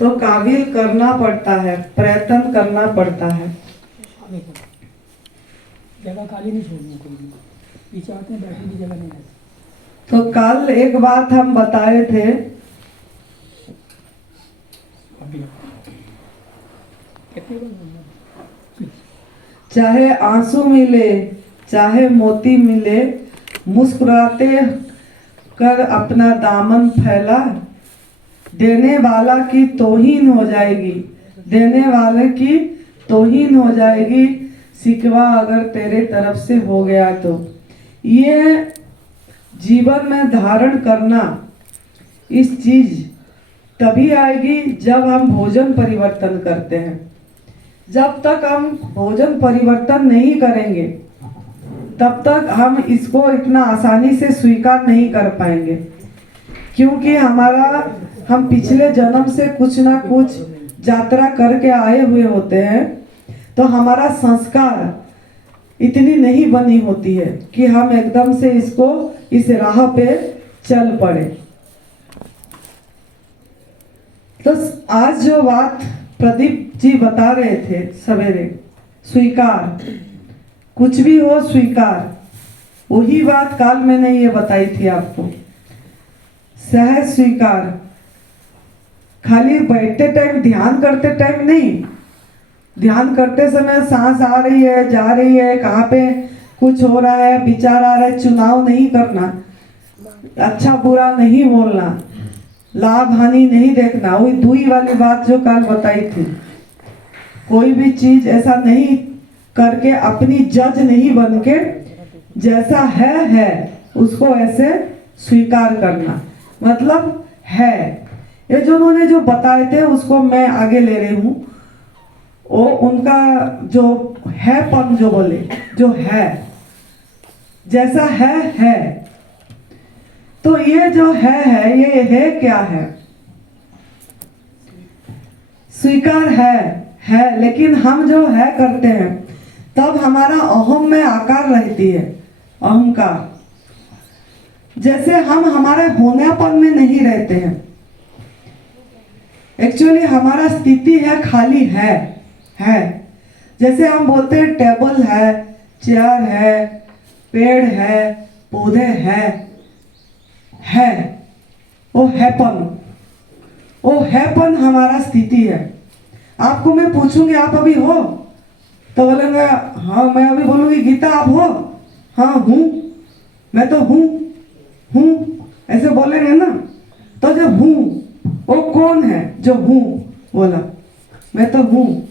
तो काबिल करना पड़ता है, प्रयत्न करना पड़ता है। जगह खाली नहीं छोड़नी कोई भी, पीछे आते हैं बैठने की जगह नहीं रहती। तो कल एक बात हम बताए थे, चाहे आंसू मिले चाहे मोती मिले, मुस्कुराते कर अपना दामन फैला, देने वाला की तौहीन हो जाएगी, देने वाले की तौहीन हो जाएगी, शिकवा अगर तेरे तरफ से हो गया तो। ये जीवन में धारण करना, इस चीज तभी आएगी जब हम भोजन परिवर्तन करते हैं। जब तक हम भोजन परिवर्तन नहीं करेंगे तब तक हम इसको इतना आसानी से स्वीकार नहीं कर पाएंगे, क्योंकि हम पिछले जन्म से कुछ ना कुछ यात्रा करके आए हुए होते हैं। तो हमारा संस्कार इतनी नहीं बनी होती है कि हम एकदम से इस राह पे चल पड़े। तो आज जो बात प्रदीप जी बता रहे थे सवेरे, स्वीकार, कुछ भी हो स्वीकार, वही बात कल मैंने ये बताई थी आपको। सहज स्वीकार, खाली बैठते टाइम, ध्यान करते टाइम नहीं, ध्यान करते समय सांस आ रही है जा रही है, कहाँ पे कुछ हो रहा है, विचार आ रहा है, चुनाव नहीं करना, अच्छा बुरा नहीं बोलना, लाभ हानि नहीं देखना, वही दुई वाली बात जो कल बताई थी। कोई भी चीज ऐसा नहीं करके, अपनी जज नहीं बन के, जैसा है उसको ऐसे स्वीकार करना, मतलब है। ये जो उन्होंने जो बताए थे उसको मैं आगे ले रही हूँ। वो उनका जो है पन जो बोले, जो है, जैसा है। तो ये जो है ये है क्या है? स्वीकार है, लेकिन हम जो है करते हैं तब हमारा अहम में आकार रहती है, अहंकार। जैसे हम हमारे होनेपन में नहीं रहते हैं, एक्चुअली हमारा स्थिति है खाली है। जैसे हम बोलते हैं टेबल है, चेयर है, पेड़ है, पौधे है, वो हैपन हमारा स्थिति है। आपको मैं पूछूंगी आप अभी हो, तो बोलेंगे हाँ। मैं अभी बोलूंगी गीता आप हो, हाँ हूँ, मैं तो हूँ, ऐसे बोलेंगे ना। तो जो हूँ वो कौन है? जो हूँ बोला, मैं तो हूँ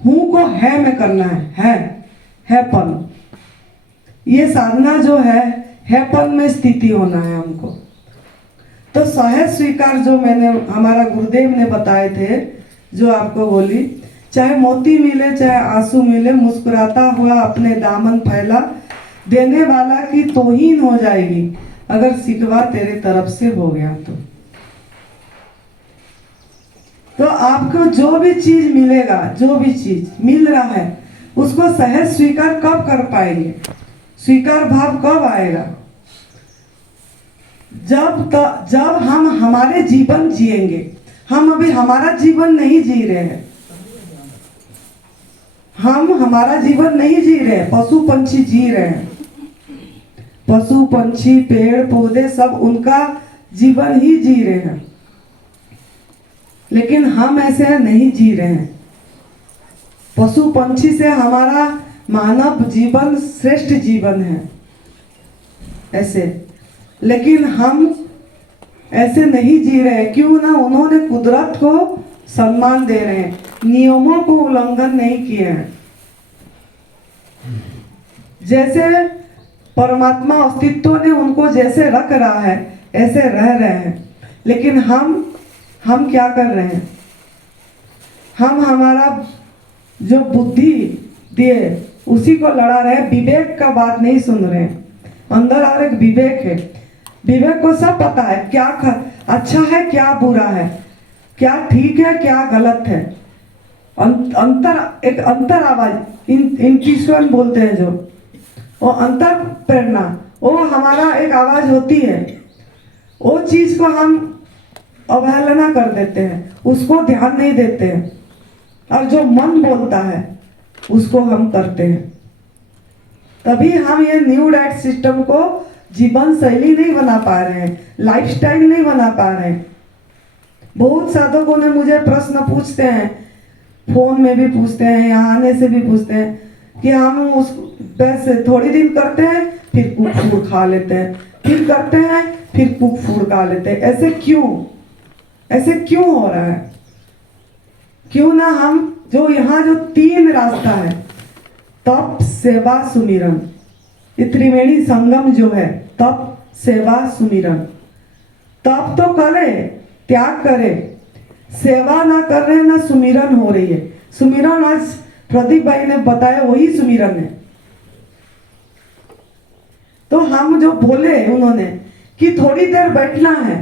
को है में करना है पन। ये साधना जो है पन में स्थिति होना है हमको। तो सहज स्वीकार जो हमारा गुरुदेव ने बताए थे, जो आपको बोली, चाहे मोती मिले चाहे आंसू मिले, मुस्कुराता हुआ अपने दामन फैला, देने वाला की तौहीन हो जाएगी अगर शिकवा तेरे तरफ से हो गया तो आपको जो भी चीज मिलेगा, जो भी चीज मिल रहा है, उसको सहज स्वीकार कब कर पाएंगे? स्वीकार भाव कब आएगा? जब हम हमारे जीवन जिएंगे। हम अभी हमारा जीवन नहीं जी रहे हैं, हम हमारा जीवन नहीं जी रहे हैं, पशु पंछी जी रहे हैं। पशु पंछी पेड़ पौधे सब उनका जीवन ही जी रहे हैं, लेकिन हम ऐसे नहीं जी रहे हैं। पशु पंछी से हमारा मानव जीवन श्रेष्ठ जीवन है ऐसे, लेकिन हम ऐसे नहीं जी रहे। क्यों ना? उन्होंने कुदरत को सम्मान दे रहे हैं, नियमों को उल्लंघन नहीं किए हैं। जैसे परमात्मा अस्तित्व ने उनको जैसे रख रहा है ऐसे रह रहे हैं, लेकिन हम क्या कर रहे हैं? हम हमारा जो बुद्धि दिए उसी को लड़ा रहे हैं, विवेक का बात नहीं सुन रहे हैं। अंदर और एक विवेक है, विवेक को सब पता है क्या अच्छा है क्या बुरा है, क्या ठीक है क्या गलत है। एक अंतर आवाज इंट्यूशन बोलते हैं, जो वो अंतर प्रेरणा, वो हमारा एक आवाज होती है। वो चीज को हम अवहेलना कर देते हैं, उसको ध्यान नहीं देते हैं, और जो मन बोलता है उसको हम करते हैं। तभी हम ये न्यू डाइट सिस्टम को जीवन शैली नहीं बना पा रहे हैं, लाइफस्टाइल नहीं बना पा रहे हैं। बहुत साधकों ने मुझे प्रश्न पूछते हैं, फोन में भी पूछते हैं, यहाँ आने से भी पूछते हैं कि हम उस वैसे थोड़ी दिन करते हैं फिर कुक फूड खा लेते हैं, फिर करते हैं फिर कुक फूड खा लेते हैं। ऐसे क्यों हो रहा है? क्यों ना हम जो यहाँ जो 3 रास्ता है, तप सेवा सुमिरन, ये त्रिवेणी संगम जो है, तप सेवा सुमिरन। तप तो करे, त्याग करे, सेवा ना कर रहे ना सुमिरन हो रही है। सुमिरन आज प्रदीप भाई ने बताया वही सुमिरन है। तो हम जो बोले उन्होंने कि थोड़ी देर बैठना है,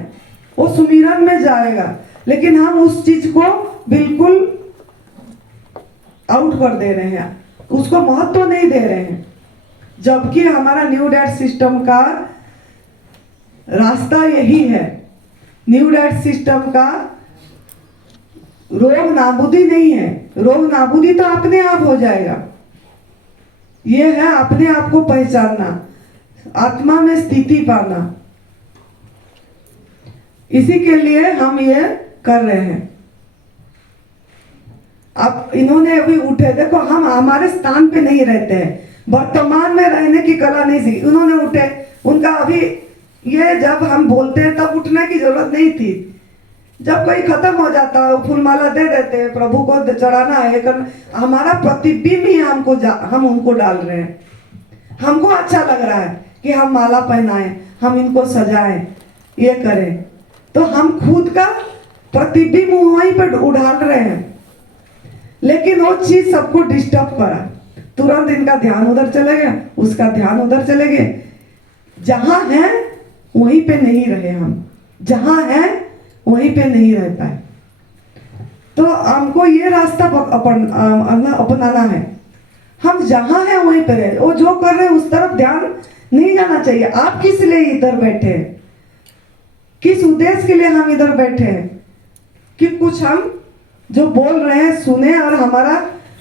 वो सुमिरन में जाएगा, लेकिन हम उस चीज को बिल्कुल आउट कर दे रहे हैं, उसको महत्व नहीं दे रहे हैं। जबकि हमारा न्यू डाइट सिस्टम का रास्ता यही है। न्यू डाइट सिस्टम का रोग नाबूदी नहीं है, रोग नाबूदी तो अपने आप हो जाएगा। ये है अपने आप को पहचानना, आत्मा में स्थिति पाना। इसी के लिए हम ये कर रहे हैं। अब इन्होंने अभी उठे, देखो हम हमारे स्थान पे नहीं रहते हैं, वर्तमान में रहने की कला नहीं सीखी। उन्होंने उठे, उनका अभी ये जब हम बोलते हैं तब उठने की जरूरत नहीं थी। जब कोई खत्म हो जाता है, फूलमाला दे देते हैं, प्रभु को चढ़ाना है, हमारा प्रतिबिंब ही हम उनको डाल रहे हैं। हमको अच्छा लग रहा है कि हम माला पहनाएं, हम इनको सजाएं, ये करें, तो हम खुद का प्रतिबिंब वहीं पर उड़ाल रहे हैं। लेकिन वो चीज सबको डिस्टर्ब करा, तुरंत इनका ध्यान उधर चले गया, उसका ध्यान उधर चले गए। जहां है वहीं पे नहीं रहे हम, जहां है वहीं पे नहीं रह पाए। तो हमको ये रास्ता अपनाना है। हम जहां हैं वहीं पे रहे, वो जो कर रहे हैं उस तरफ ध्यान नहीं जाना चाहिए। आप किस लिए इधर बैठे हैं, किस उद्देश्य के लिए हम इधर बैठे हैं? कि कुछ हम जो बोल रहे हैं सुने और हमारा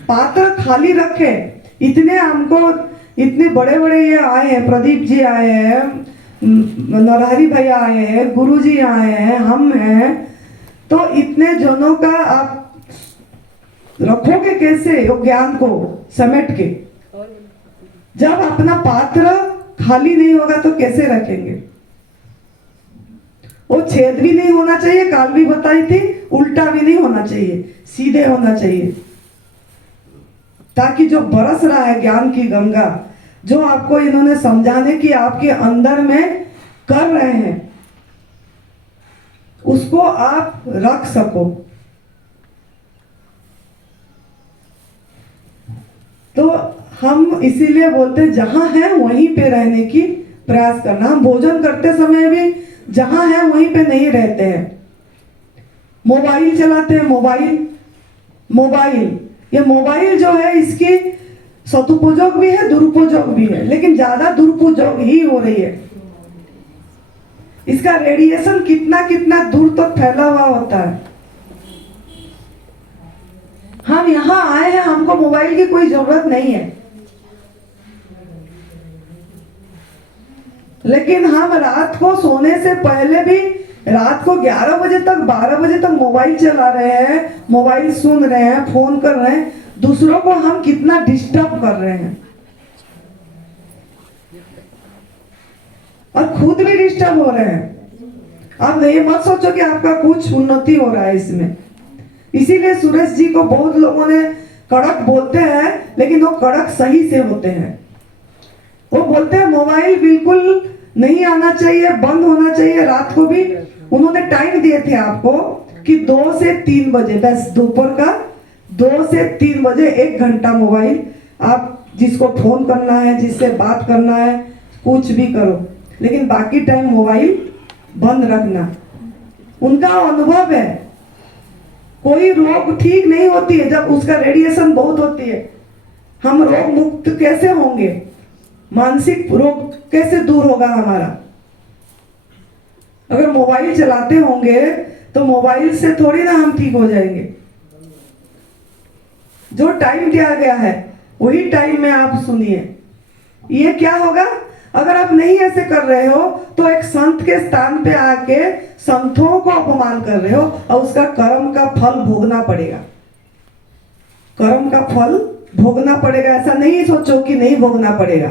पात्र खाली रखे। इतने हमको इतने बड़े बड़े ये आए हैं, प्रदीप जी आए हैं, नरहरी भैया आए हैं, गुरु जी आए हैं, हम हैं, तो इतने जनों का आप रखोगे कैसे वो ज्ञान को समेट के? जब अपना पात्र खाली नहीं होगा तो कैसे रखेंगे? वो छेद भी नहीं होना चाहिए, काल भी बताई थी, उल्टा भी नहीं होना चाहिए, सीधे होना चाहिए, ताकि जो बरस रहा है ज्ञान की गंगा, जो आपको इन्होंने समझाने की आपके अंदर में कर रहे हैं, उसको आप रख सको। तो हम इसीलिए बोलते हैं जहां है वहीं पे रहने की प्रयास करना। हम भोजन करते समय भी जहां है वहीं पे नहीं रहते हैं, मोबाइल चलाते हैं। ये मोबाइल जो है इसकी सदुपयोग भी है, दुरुपयोग भी है, लेकिन ज्यादा दुरुपयोग ही हो रही है। इसका रेडिएशन कितना कितना दूर तक फैला हुआ होता है। हम यहाँ आए हैं, हमको मोबाइल की कोई जरूरत नहीं है, लेकिन हम रात को सोने से पहले भी रात को 11 बजे तक 12 बजे तक मोबाइल चला रहे हैं, मोबाइल सुन रहे हैं, फोन कर रहे हैं। दूसरों को हम कितना डिस्टर्ब कर रहे हैं और खुद भी डिस्टर्ब हो रहे हैं। आप ये मत सोचो कि आपका कुछ उन्नति हो रहा है इसमें। इसीलिए सुरेश जी को बहुत लोगों ने कड़क बोलते हैं, लेकिन वो कड़क सही से होते हैं। वो बोलते हैं मोबाइल बिल्कुल नहीं आना चाहिए, बंद होना चाहिए। रात को भी उन्होंने टाइम दिए थे आपको कि 2 से 3 बजे, बस दोपहर का 2 से 3 बजे 1 घंटा मोबाइल, आप जिसको फोन करना है, जिससे बात करना है, कुछ भी करो, लेकिन बाकी टाइम मोबाइल बंद रखना। उनका अनुभव है, कोई रोग ठीक नहीं होती है जब उसका रेडिएशन बहुत होती है। हम रोग मुक्त कैसे होंगे? मानसिक रोग कैसे दूर होगा हमारा? अगर मोबाइल चलाते होंगे तो मोबाइल से थोड़ी ना हम ठीक हो जाएंगे। जो टाइम दिया गया है वही टाइम में आप सुनिए। ये क्या होगा, अगर आप नहीं ऐसे कर रहे हो तो एक संत के स्थान पे आके संतों को अपमान कर रहे हो और उसका कर्म का फल भोगना पड़ेगा। कर्म का फल भोगना पड़ेगा, ऐसा नहीं सोचो कि नहीं भोगना पड़ेगा।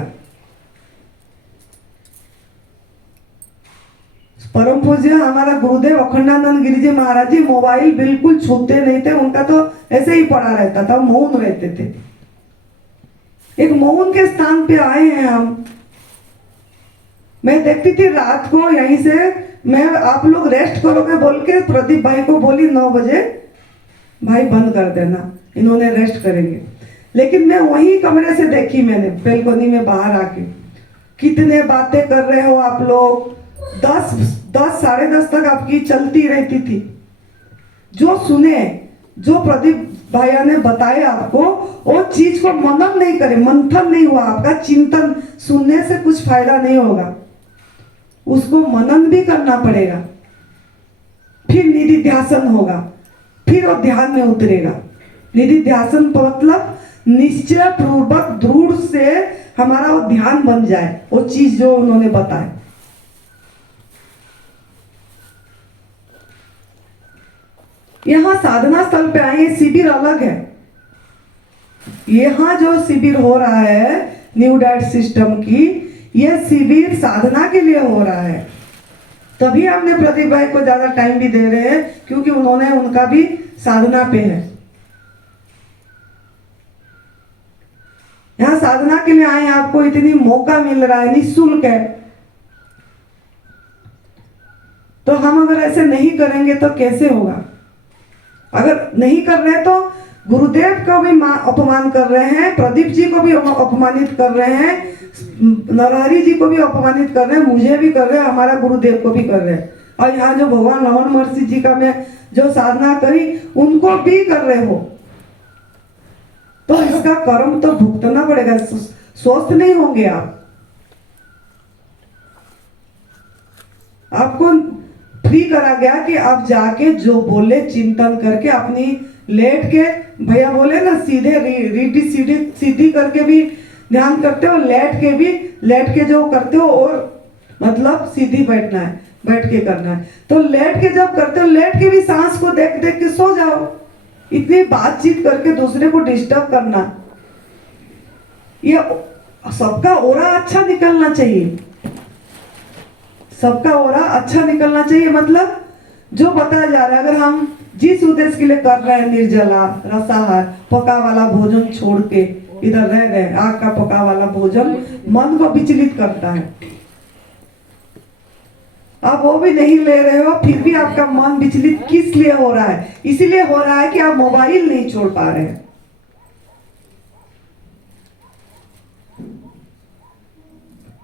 परम पूज्य हमारा गुरुदेव अखंडानंद गिरी जी महाराज जी मोबाइल बिल्कुल छूते नहीं थे, उनका तो ऐसे ही पड़ा रहता था, मौन रहते थे। एक मौन के स्थान पे आए हैं हम। मैं देखती थी रात को यहीं से, मैं आप लोग रेस्ट करोगे बोल के प्रदीप भाई को बोली 9 बजे भाई बंद कर देना, इन्होंने रेस्ट करेंगे। लेकिन मैं वही कमरे से देखी, मैंने बेलकोनी में बाहर आके कितने बातें कर रहे हो आप लोग। 10 साढ़े 10 तक आपकी चलती रहती थी। जो सुने, जो प्रदीप भैया ने बताया आपको, वो चीज को मनन नहीं करे, मंथन नहीं हुआ आपका, चिंतन सुनने से कुछ फायदा नहीं होगा, उसको मनन भी करना पड़ेगा। फिर निधि ध्यासन होगा, फिर वो ध्यान में उतरेगा। निधि ध्यासन मतलब निश्चय पूर्वक दृढ़ से हमारा वो ध्यान बन जाए, वो चीज जो उन्होंने बताया। यहाँ साधना स्थल पे आए, ये शिविर अलग है। यहाँ जो शिविर हो रहा है न्यू डाइट सिस्टम की, ये शिविर साधना के लिए हो रहा है। तभी हमने प्रदीप भाई को ज्यादा टाइम भी दे रहे हैं, क्योंकि उन्होंने उनका भी साधना पे है। यहाँ साधना के लिए आए, आपको इतनी मौका मिल रहा है, निःशुल्क है। तो हम अगर ऐसे नहीं करेंगे तो कैसे होगा। अगर नहीं कर रहे तो गुरुदेव को भी अपमान कर रहे हैं, प्रदीप जी को भी अपमानित कर रहे हैं, नरहरि जी को भी अपमानित कर रहे हैं, मुझे भी कर रहे हैं, हमारा गुरुदेव को भी कर रहे हैं। और यहाँ जो भगवान रमन महर्षि जी का मैं जो साधना करी उनको भी कर रहे हो, तो इसका कर्म तो भुगतना पड़ेगा। स्वस्थ नहीं होंगे आप। आपको फ्री करा गया कि आप जाके जो बोले चिंतन करके अपनी लेट के, भैया बोले ना सीधे रीढ़ी सीधी करके भी ध्यान करते हो, लेट के भी, लेट के जो करते हो और मतलब सीधी बैठना है, बैठ के करना है। तो लेट के जब करते हो, लेट के भी सांस को देख देख के सो जाओ। इतनी बातचीत करके दूसरे को डिस्टर्ब करना, ये सबका ओरा अच्छा निकलना चाहिए, सबका ओरा अच्छा निकलना चाहिए। मतलब जो बताया जा रहा है, अगर हम जिस उद्देश्य के लिए कर रहे हैं, निर्जला रसाहार पका वाला भोजन छोड़ के इधर रह गए, आग का पका वाला भोजन मन को विचलित करता है। आप वो भी नहीं ले रहे हो, फिर भी आपका मन विचलित किस लिए हो रहा है? इसीलिए हो रहा है कि आप मोबाइल नहीं छोड़ पा रहे हैं।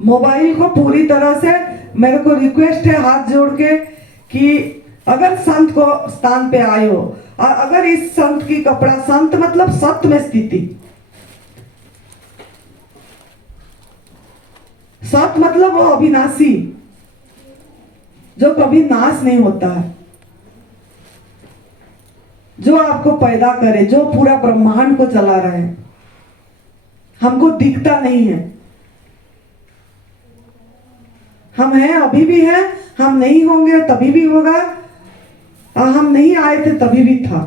मोबाइल को पूरी तरह से, मेरे को रिक्वेस्ट है हाथ जोड़ के कि अगर संत को स्थान पे आए हो, और अगर इस संत की कपड़ा, संत मतलब सत्य में स्थिति, सत्य मतलब वो अविनाशी जो कभी नाश नहीं होता है, जो आपको पैदा करे, जो पूरा ब्रह्मांड को चला रहा है, हमको दिखता नहीं है। हम हैं, अभी भी हैं, हम नहीं होंगे तभी भी होगा, और हम नहीं आए थे तभी भी था।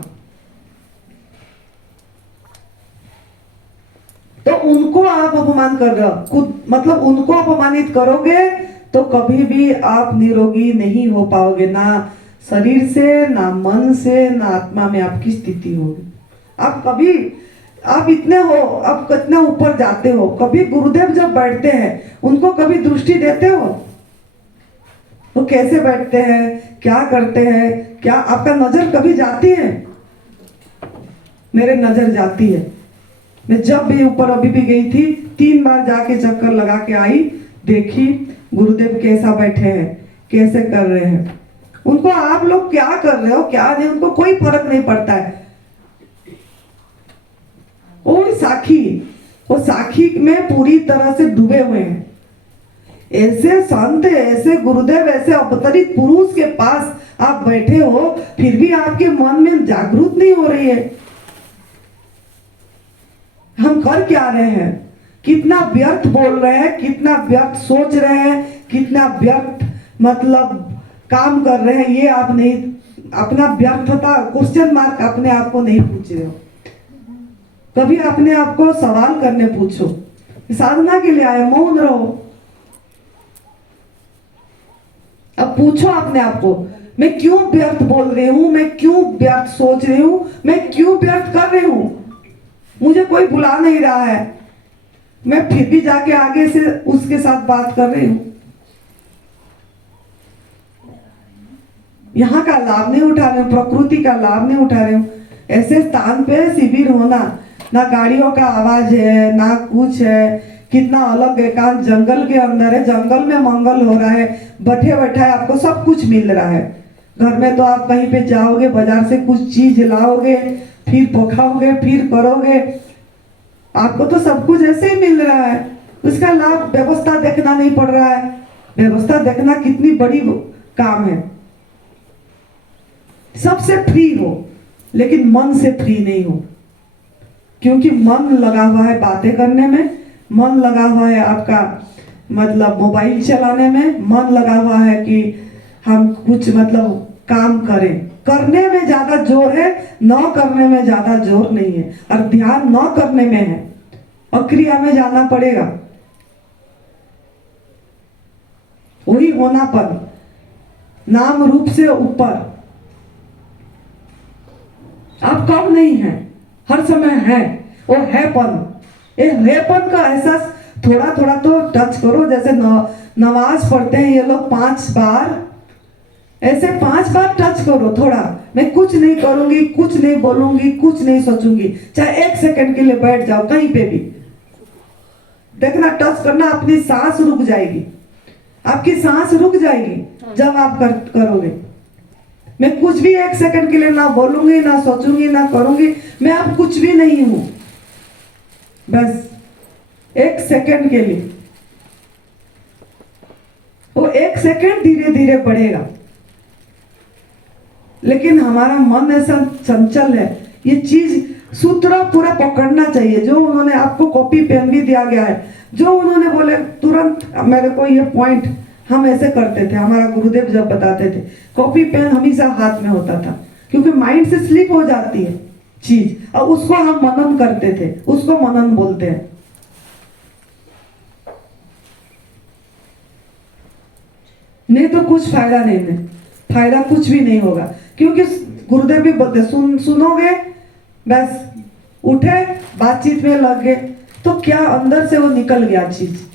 तो उनको आप अपमान कर रहे हो, मतलब उनको अपमानित करोगे तो कभी भी आप निरोगी नहीं हो पाओगे, ना शरीर से, ना मन से, ना आत्मा में आपकी स्थिति होगी। आप कभी, आप इतने हो, आप कितने ऊपर जाते हो। कभी गुरुदेव जब बैठते हैं उनको कभी दृष्टि देते हो? वो कैसे बैठते हैं, क्या करते हैं, क्या आपका नजर कभी जाती है? मेरे नजर जाती है। मैं जब भी ऊपर अभी भी गई थी, 3 बार जाके चक्कर लगा के आई, देखी गुरुदेव कैसा बैठे हैं, कैसे कर रहे हैं। उनको आप लोग क्या कर रहे हो, क्या नहीं, उनको कोई फर्क नहीं पड़ता है। वो साखी में पूरी तरह से डूबे हुए हैं। ऐसे संत, ऐसे गुरुदेव, ऐसे अवतरित पुरुष के पास आप बैठे हो, फिर भी आपके मन में जागरूक नहीं हो रही है। हम कर क्या रहे हैं? कितना व्यर्थ बोल रहे हैं, कितना व्यर्थ सोच रहे हैं, कितना व्यर्थ मतलब काम कर रहे हैं, ये आप नहीं, अपना व्यर्थता क्वेश्चन मार्क अपने आप को नहीं पूछ रहे हो। कभी अपने आप को सवाल करने पूछो। साधना के लिए आए, मौन रहो। अब पूछो अपने आप को, मैं क्यों व्यर्थ बोल रही हूं, मैं क्यों व्यर्थ सोच रही हूं, मैं क्यों व्यर्थ कर रही हूं? मुझे कोई बुला नहीं रहा है, मैं फिर भी जाके आगे से उसके साथ बात कर रही हूं। यहाँ का लाभ नहीं उठा रहे हूँ, प्रकृति का लाभ नहीं उठा रहे हूँ। ऐसे स्थान पे शिविर होना, ना गाड़ियों का आवाज है, ना कुछ है, कितना अलग एकांत जंगल के अंदर है, जंगल में मंगल हो रहा है, बैठे बैठे आपको सब कुछ मिल रहा है। घर में तो आप कहीं पे जाओगे, बाजार से कुछ चीज लाओगे, फिर पकाओगे, फिर करोगे, आपको तो सब कुछ ऐसे ही मिल रहा है। उसका लाभ व्यवस्था देखना नहीं पड़ रहा है। व्यवस्था देखना कितनी बड़ी काम है। सबसे फ्री हो, लेकिन मन से फ्री नहीं हो, क्योंकि मन लगा हुआ है बातें करने में, मन लगा हुआ है आपका मतलब मोबाइल चलाने में, मन लगा हुआ है कि हम कुछ मतलब काम करें। करने में ज्यादा जोर है, न करने में ज्यादा जोर नहीं है। और ध्यान न करने में है, अक्रिया में जाना पड़ेगा। वही होनापन, नाम रूप से ऊपर। आप कम नहीं है, हर समय है। वो हैपन, ये हैपन का एहसास थोड़ा थोड़ा तो टच करो। जैसे नमाज पढ़ते हैं ये लोग 5 बार, ऐसे 5 बार टच करो थोड़ा। मैं कुछ नहीं करूंगी, कुछ नहीं बोलूंगी, कुछ नहीं सोचूंगी, चाहे 1 सेकंड के लिए बैठ जाओ कहीं पे भी। देखना, टच करना, अपनी सांस रुक जाएगी, आपकी सांस रुक जाएगी जब आप करोगे। मैं कुछ भी 1 सेकंड के लिए ना बोलूंगी, ना सोचूंगी, ना करूंगी, मैं अब कुछ भी नहीं हूं। बस 1 सेकंड के लिए, वो 1 सेकंड धीरे धीरे बढ़ेगा। लेकिन हमारा मन ऐसा चंचल है, ये चीज सूत्र पूरा पकड़ना चाहिए। जो उन्होंने आपको कॉपी पेन भी दिया गया है, जो उन्होंने बोले तुरंत मेरे को ये पॉइंट, हम ऐसे करते थे, हमारा गुरुदेव जब बताते थे, कॉपी पेन हमेशा हाथ में होता था, क्योंकि माइंड से स्लिप हो जाती है चीज, और उसको हम मनन करते थे, उसको मनन बोलते हैं। नहीं तो कुछ फायदा नहीं है, फायदा कुछ भी नहीं होगा। क्योंकि गुरुदेव भी बोलते, सुनोगे बस, उठे बातचीत में लग गए, तो क्या अंदर से वो निकल गया चीज।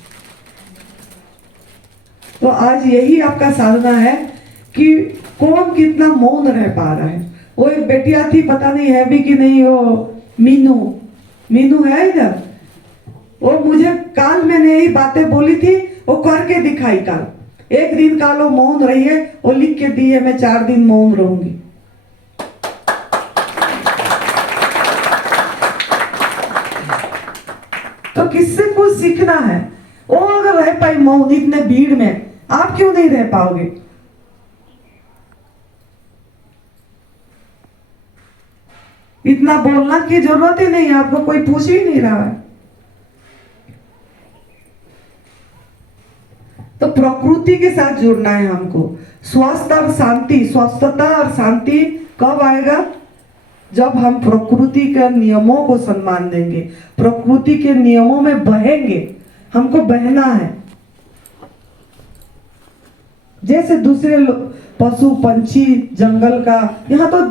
तो आज यही आपका साधना है कि कौन कितना मौन रह पा रहा है। वो एक बेटिया थी, पता नहीं है भी कि नहीं, वो मीनू है इधर, वो मुझे काल मैंने यही बातें बोली थी, वो करके दिखाई काल। एक दिन काल वो मौन रही है, वो लिख के दी है, मैं 4 दिन मौन रहूंगी। तो किससे कुछ सीखना है। वो अगर रह पाई मौन इतने भीड़ में, आप क्यों नहीं रह पाओगे? इतना बोलना की जरूरत ही नहीं है, आपको कोई पूछ ही नहीं रहा है। तो प्रकृति के साथ जुड़ना है हमको। स्वस्थ और शांति, स्वस्थता और शांति कब आएगा? जब हम प्रकृति के नियमों को सम्मान देंगे, प्रकृति के नियमों में बहेंगे। हमको बहना है, जैसे दूसरे पशु पंछी जंगल का, यहाँ तो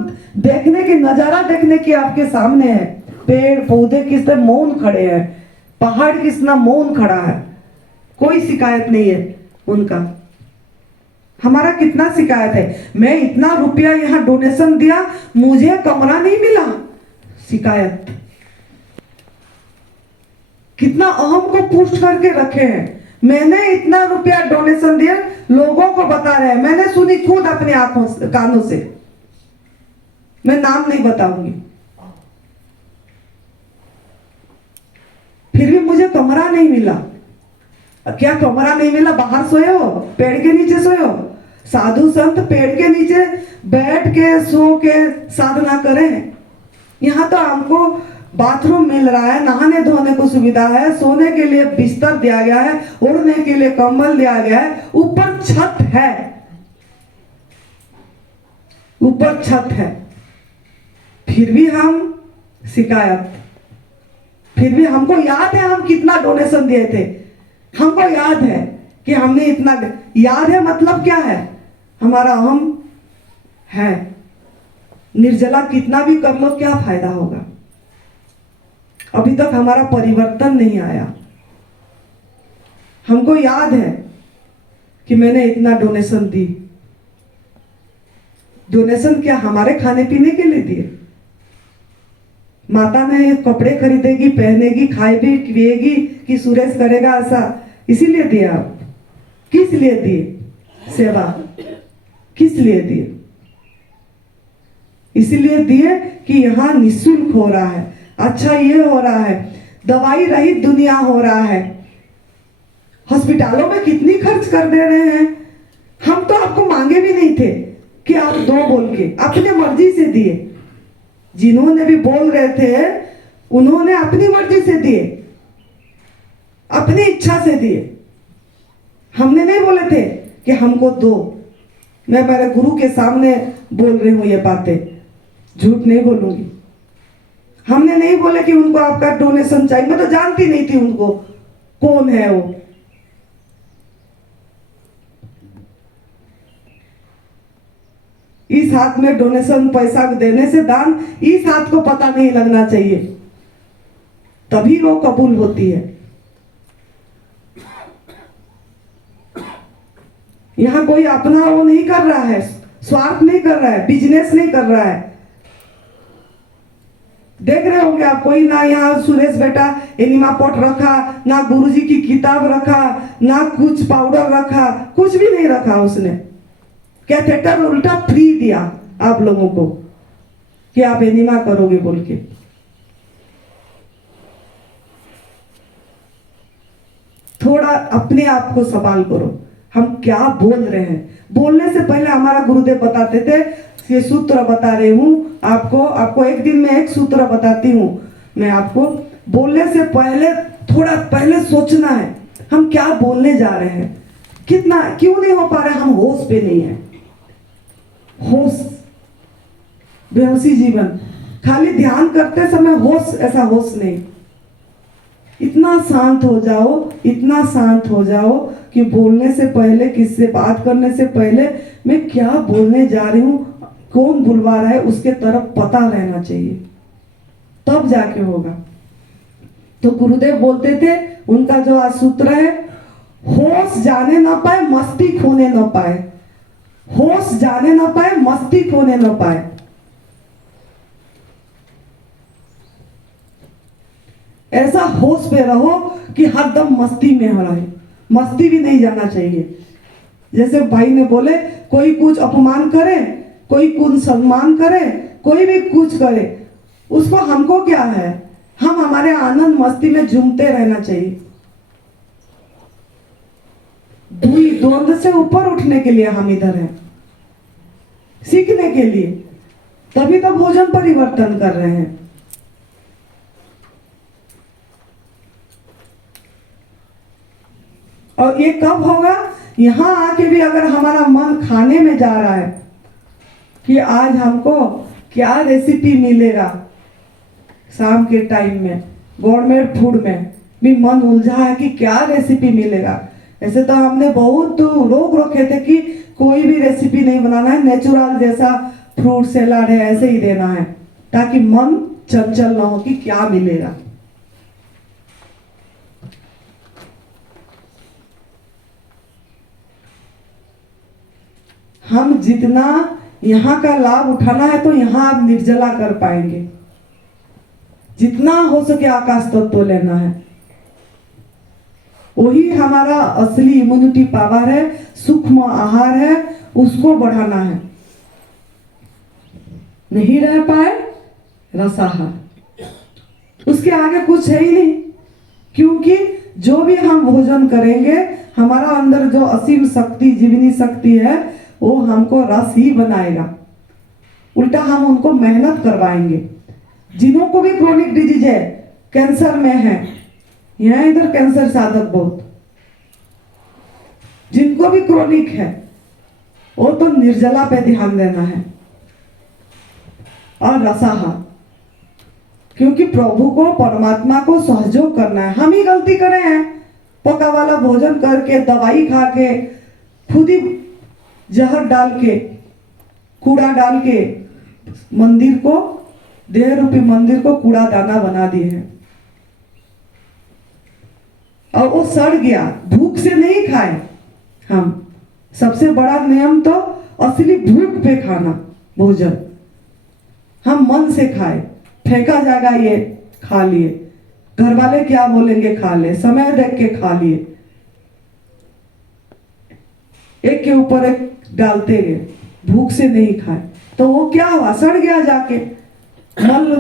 देखने की, नजारा देखने की आपके सामने है। पेड़ पौधे किस तरह मौन खड़े हैं, पहाड़ कितना मौन खड़ा है, कोई शिकायत नहीं है उनका। हमारा कितना शिकायत है, मैं इतना रुपया यहाँ डोनेशन दिया, मुझे कमरा नहीं मिला, शिकायत। कितना अहम को पुष्ट करके रखे हैं, मैंने इतना रुपया डोनेशन दिया, लोगों को बता रहे हैं, मैंने सुनी खुद अपने आंखों से, कानों से, मैं नाम नहीं बताऊंगी। फिर भी मुझे कमरा नहीं मिला। क्या कमरा नहीं मिला? बाहर सोए हो, पेड़ के नीचे सोए हो, साधु संत पेड़ के नीचे बैठ के सो के साधना करें। यहाँ तो हमको बाथरूम मिल रहा है, नहाने धोने को सुविधा है, सोने के लिए बिस्तर दिया गया है, ओढ़ने के लिए कंबल दिया गया है, ऊपर छत है, ऊपर छत है, फिर भी हम शिकायत। फिर भी हमको याद है हम कितना डोनेशन दिए थे, हमको याद है कि हमने इतना, याद है मतलब क्या है, हमारा अहम है। निर्जला कितना भी कर लो क्या फायदा होगा, अभी तक हमारा परिवर्तन नहीं आया। हमको याद है कि मैंने इतना डोनेशन दी। डोनेशन क्या हमारे खाने पीने के लिए दिए? माता ने कपड़े खरीदेगी, पहनेगी, खाएगी, पिएगी कि सुरेश करेगा ऐसा, इसीलिए दिए आप? किस लिए दिए? सेवा किस लिए दिए? इसलिए दिए कि यहाँ निःशुल्क हो रहा है, अच्छा ये हो रहा है, दवाई रहित दुनिया हो रहा है। हॉस्पिटलों में कितनी खर्च कर दे रहे हैं। हम तो आपको मांगे भी नहीं थे कि आप दो बोल के, अपने मर्जी से दिए। जिन्होंने भी बोल रहे थे उन्होंने अपनी मर्जी से दिए, अपनी इच्छा से दिए। हमने नहीं बोले थे कि हमको दो। मैं मेरे गुरु के सामने बोल रही हूं ये बातें, झूठ नहीं बोलूंगी। हमने नहीं बोले कि उनको आपका डोनेशन चाहिए, मैं तो जानती नहीं थी उनको कौन है वो। इस हाथ में डोनेशन पैसा देने से दान इस हाथ को पता नहीं लगना चाहिए, तभी वो कबूल होती है। यहाँ कोई अपना वो नहीं कर रहा है, स्वार्थ नहीं कर रहा है, बिजनेस नहीं कर रहा है। देख रहे होंगे आप, कोई ना यहाँ सुरेश बेटा एनिमा पॉट रखा, ना गुरुजी की किताब रखा, ना कुछ पाउडर रखा, कुछ भी नहीं रखा उसने। कैथेटर उल्टा फ्री दिया आप लोगों को कि आप एनिमा करोगे बोल के। थोड़ा अपने आप को सवाल करो, हम क्या बोल रहे हैं। बोलने से पहले हमारा गुरुदेव बताते थे, ये सूत्र बता रही हूं आपको एक दिन में एक सूत्र बताती हूं मैं आपको। बोलने से पहले थोड़ा पहले सोचना है हम क्या बोलने जा रहे हैं। कितना क्यों नहीं हो पा रहा, हम होश पे नहीं है। होश, बेहोशी जीवन, खाली ध्यान करते समय होश, ऐसा होश नहीं। इतना शांत हो जाओ, इतना शांत हो जाओ कि बोलने से पहले, किससे बात करने से पहले मैं क्या बोलने जा रही हूँ, कौन बुलवा रहा है, उसके तरफ पता रहना चाहिए, तब जाके होगा। तो गुरुदेव बोलते थे, उनका जो आज सूत्र है, होश जाने ना पाए मस्ती खोने ना पाए, होश जाने ना पाए मस्ती खोने ना पाए। ऐसा होश पे रहो कि हरदम मस्ती में हो रहे, मस्ती भी नहीं जाना चाहिए। जैसे भाई ने बोले, कोई कुछ अपमान करे, कोई कुछ सम्मान करे, कोई भी कुछ करे, उसको हमको क्या है, हम हमारे आनंद मस्ती में झूमते रहना चाहिए। द्वंद्व से ऊपर उठने के लिए हम इधर हैं, सीखने के लिए, तभी तो भोजन परिवर्तन कर रहे हैं। और ये कब होगा, यहां आके भी अगर हमारा मन खाने में जा रहा है कि आज हमको क्या रेसिपी मिलेगा, शाम के टाइम में गवर्नमेंट फूड में भी मन उलझा है कि क्या रेसिपी मिलेगा। ऐसे तो हमने बहुत रोक रखे थे कि कोई भी रेसिपी नहीं बनाना है, नेचुरल जैसा फ्रूट सलाद है ऐसे ही देना है, ताकि मन चंचल ना हो कि क्या मिलेगा। हम जितना यहाँ का लाभ उठाना है तो यहाँ आप निर्जला कर पाएंगे। जितना हो सके आकाश तत्व लेना है, वही हमारा असली इम्यूनिटी पावर है, सूक्ष्म आहार है, उसको बढ़ाना है। नहीं रह पाए रसाहार, उसके आगे कुछ है ही नहीं। क्योंकि जो भी हम भोजन करेंगे, हमारा अंदर जो असीम शक्ति, जीवनी शक्ति है, वो हमको रस ही बनाएगा, उल्टा हम उनको मेहनत करवाएंगे। जिन्हों को भी क्रोनिक डिजीज है, कैंसर में है, यहाँ इधर कैंसर साधक बहुत, जिनको भी क्रोनिक है वो तो निर्जला पे ध्यान देना है और रसाहार, क्योंकि प्रभु को, परमात्मा को सहयोग करना है। हम ही गलती करे हैं, पका वाला भोजन करके, दवाई खा के, खुद ही जहर डाल के, कूड़ा डाल के मंदिर को, देह रूपी मंदिर को कूड़ा दाना बना दिए हैं। और वो सड़ गया, भूख से नहीं खाए हम। सबसे बड़ा नियम तो असली भूख पे खाना भोजन, हम मन से खाए। फेंका जाएगा ये, खा लिए, घर वाले क्या बोलेंगे, खा ले, समय देख के खा लिए, एक के ऊपर एक डालते गए, भूख से नहीं खाए तो वो क्या हुआ, सड़ गया, जाके मल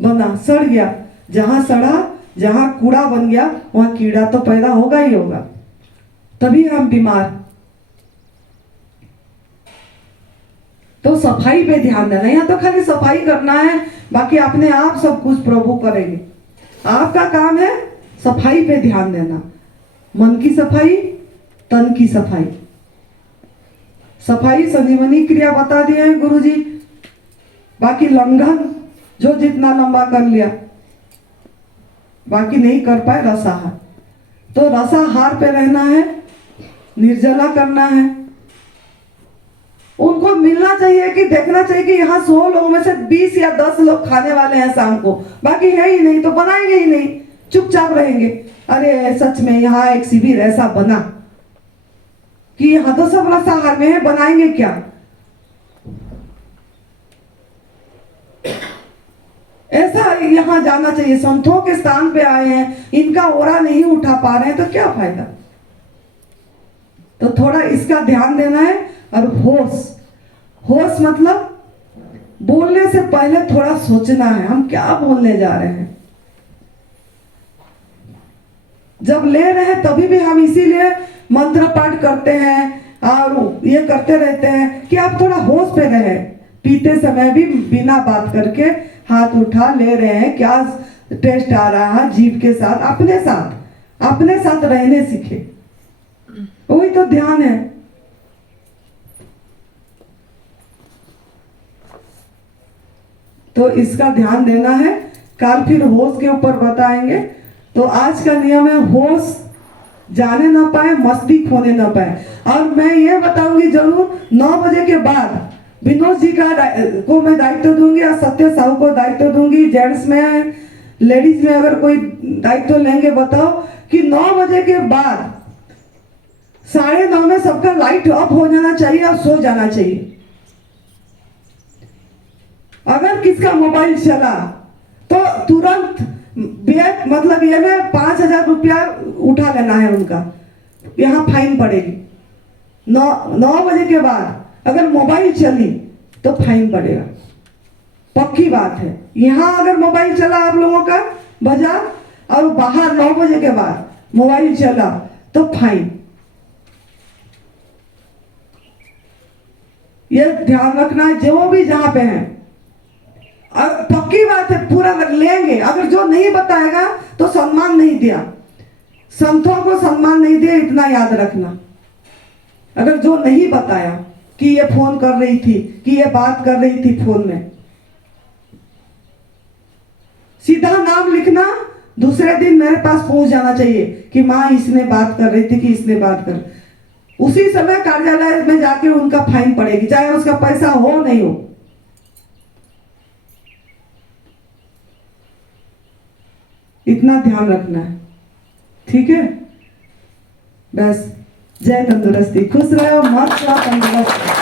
बना, सड़ गया। जहां सड़ा, जहां कूड़ा बन गया, वहां कीड़ा तो पैदा होगा ही होगा, तभी हम बीमार। तो सफाई पे ध्यान देना, यहाँ तो खाली सफाई करना है, बाकी अपने आप सब कुछ प्रभु करेंगे। आपका काम है सफाई पे ध्यान देना, मन की सफाई, तन की सफाई। सफाई संजीवनी क्रिया बता दिए हैं गुरुजी, बाकी लंघन जो जितना लंबा कर लिया, बाकी नहीं कर पाए रसाहार। तो रसाहार पे रहना है, निर्जला करना है। उनको मिलना चाहिए कि देखना चाहिए कि यहाँ 100 लोगों में से 20 या 10 लोग खाने वाले हैं शाम को, बाकी है ही नहीं तो बनाएंगे ही नहीं, चुपचाप रहेंगे। अरे सच में यहाँ एक शिविर ऐसा बना कि यहाँ तो सब रसाहार में है, बनाएंगे क्या? ऐसा यहाँ जाना चाहिए। संतों के स्थान पे आए हैं, इनका ओरा नहीं उठा पा रहे हैं तो क्या फायदा? तो थोड़ा इसका ध्यान देना है। और होश, होश मतलब बोलने से पहले थोड़ा सोचना है, हम क्या बोलने जा रहे हैं। जब ले रहे हैं तभी भी हम इसीलिए मंत्र पाठ करते हैं और ये करते रहते हैं कि आप थोड़ा होश पे रहे। पीते समय भी बिना बात करके हाथ उठा ले रहे हैं, क्या टेस्ट आ रहा है जीभ के साथ, अपने साथ रहने सीखे, वही तो ध्यान है। तो इसका ध्यान देना है। कल फिर होश के ऊपर बताएंगे। तो आज का नियम है होश जाने ना पाए, मस्ती खोने ना पाए। और मैं ये बताऊंगी जरूर 9 बजे के बाद विनोद जी को मैं दायित्व दूंगी और सत्य साहू को दायित्व दूंगी। जेंट्स में, लेडीज में अगर कोई दायित्व लेंगे बताओ कि 9 बजे के बाद 9:30 में सबका लाइट ऑफ हो जाना चाहिए और सो जाना चाहिए। अगर किसका मोबाइल चला तो तुरंत मतलब ये में 5,000 रुपया उठा लेना है उनका, यहाँ फाइन पड़ेगी। 9 बजे के बाद अगर मोबाइल चली तो फाइन पड़ेगा, पक्की बात है। यहाँ अगर मोबाइल चला आप लोगों का बाजार और बाहर 9 बजे के बाद मोबाइल चला तो फाइन। ये ध्यान रखना है जो भी जहां पे है। पक्की बात है, पूरा लेंगे। अगर जो नहीं बताएगा तो सम्मान नहीं दिया, संतों को सम्मान नहीं दिया, इतना याद रखना। अगर जो नहीं बताया कि ये फोन कर रही थी, कि ये बात कर रही थी फोन में, सीधा नाम लिखना, दूसरे दिन मेरे पास पहुंच जाना चाहिए कि माँ इसने बात कर रही थी, कि इसने बात कर। उसी समय कार्यालय में जाके उनका फाइन पड़ेगी, चाहे उसका पैसा हो नहीं हो। इतना ध्यान रखना है, ठीक है? बस जय तंदुरुस्ती, खुश रहो, मस्त रहो, तंदुरुस्त।